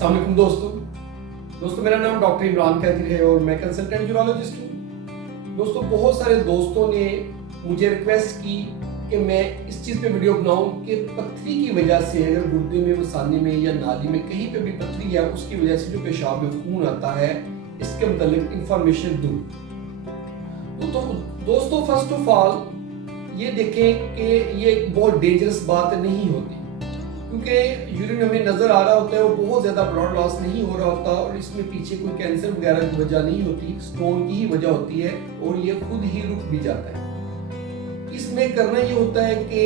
अस्सलाम वालेकुम दोस्तों मेरा नाम डॉक्टर इमरान कैदिर है और मैं कंसल्टेंट यूरोलॉजिस्ट हूँ। दोस्तों बहुत सारे दोस्तों ने मुझे रिक्वेस्ट की कि मैं इस चीज़ पे वीडियो बनाऊं कि पथरी की वजह से अगर गुर्दे में, मसाने में या नाली में कहीं पे भी पथरी है, उसकी वजह से जो पेशाब में खून आता है, इसके मतलब इंफॉर्मेशन दूं। तो दोस्तों फर्स्ट ऑफ ऑल ये देखें कि ये एक बहुत डेंजरस बात नहीं होती, क्योंकि यूरिन हमें नजर आ रहा होता है, वो बहुत ज्यादा ब्लड लॉस नहीं हो रहा होता और इसमें पीछे कोई कैंसर वगैरह की वजह नहीं होती, स्टोन की ही वजह होती है और ये खुद ही रुक भी जाता है। इसमें करना ये होता है कि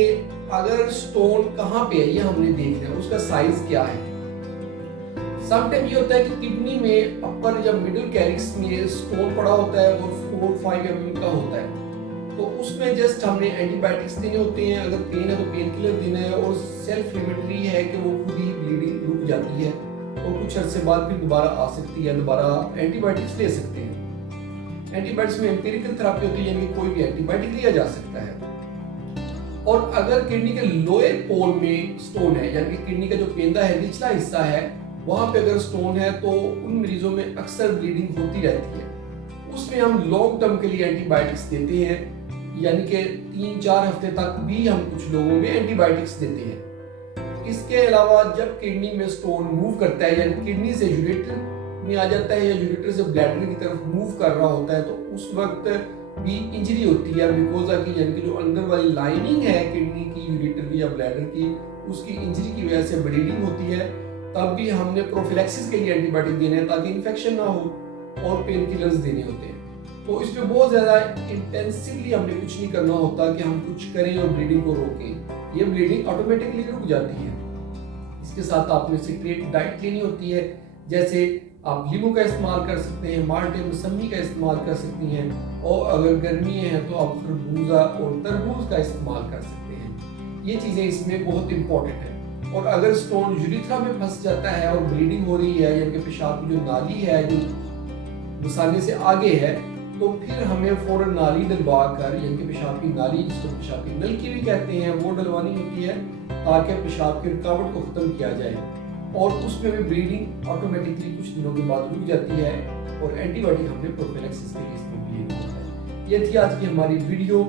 अगर स्टोन कहाँ पे है ये हमने देखना है, उसका साइज क्या है। समटाइम ये होता है कि किडनी में अपर या मिडिल कैरिक्स में स्टोन पड़ा होता है और 4-5 mm का होता है, तो उसमें जस्ट हमने एंटीबायोटिक्स देने होते हैं। अगर पेन है तो पेन किलर देना है और सेल्फ लिमिटरी है कि वो खुद ही ब्लीडिंग रुक जाती है और कुछ अर्से बाद फिर दोबारा आ सकती है, दोबारा एंटीबायोटिक्स ले सकते हैं। एंटीबायोटिक्स में एम्पिरिकल थेरेपी होती है, यानी कोई भी एंटीबायोटिक लिया जा सकता है। और अगर किडनी के लोअर पोल में स्टोन है, यानी कि किडनी का जो पेंदा है, निचला हिस्सा है, वहां पे अगर स्टोन है तो उन मरीजों में अक्सर ब्लीडिंग होती रहती है। उसमें हम लॉन्ग टर्म के लिए एंटीबायोटिक्स देते हैं, यानी कि 3-4 हफ्ते तक भी हम कुछ लोगों में एंटीबायोटिक्स देते हैं। इसके अलावा जब किडनी में स्टोन मूव करता है, यानी किडनी से यूरेटर में आ जाता है या यूरेटर से ब्लैडर की तरफ मूव कर रहा होता है, तो उस वक्त भी इंजरी होती है म्यूकोजा की, यानी कि जो अंदर वाली लाइनिंग है किडनी की, यूरेटर की या ब्लैडर की, उसकी इंजरी की वजह से ब्लीडिंग होती है। तब भी हमने प्रोफिलैक्सिस के लिए एंटीबायोटिक देने हैं ताकि इन्फेक्शन ना हो, और पेन किलर्स देने होते हैं। तो इसमें बहुत ज़्यादा इंटेंसिवली हमने कुछ नहीं करना होता कि हम कुछ करें और ब्लीडिंग को रोकें। ये ब्लीडिंग ऑटोमेटिकली रुक जाती है। इसके साथ आपने सिट्रेट डाइट लेनी होती है, जैसे आप लीमू का इस्तेमाल कर सकते हैं, माल्टे मौसमी का इस्तेमाल कर सकती हैं, और अगर गर्मी है तो आप खरबूजा और तरबूज का इस्तेमाल कर सकते हैं। ये चीज़ें इसमें बहुत इंपॉर्टेंट है। और अगर स्टोन यूरिथ्रा में फंस जाता है और ब्लीडिंग हो रही है, यानी कि पेशाब की जो नाली है जो मसाने से आगे है, तो फिर हमें फौरन नाली डलवा कर, यानी कि पेशाब की नाली, जिसको पेशाब की नलकी भी कहते हैं, वो डलवानी होती है ताकि पेशाब की रुकावट को खत्म किया जाए। और उसमें भी ब्लीडिंग ऑटोमेटिकली कुछ दिनों के बाद रुक जाती है और एंटीबायोटिक हमने प्रोफिलैक्सिस के लिए इसमें भी लेना होता है। ये थी आज की हमारी वीडियो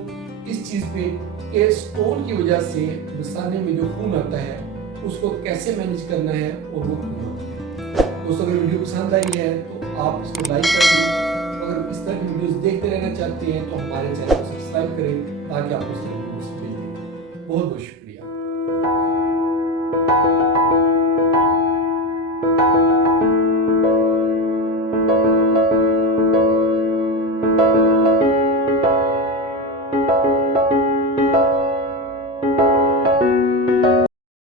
इस चीज़ पे कि स्टोन की वजह से मसाने में जो खून आता है उसको कैसे मैनेज करना है और वो क्यों होता है। दोस्तों अगर वीडियो पसंद आई है तो आप इसको लाइक कर दें। अगर इस तरह की वीडियोस देखते रहना चाहते हैं तो हमारे चैनल को सब्सक्राइब करें ताकि आपको इस तरह की वीडियोस मिलती रहें। बहुत बहुत शुक्रिया।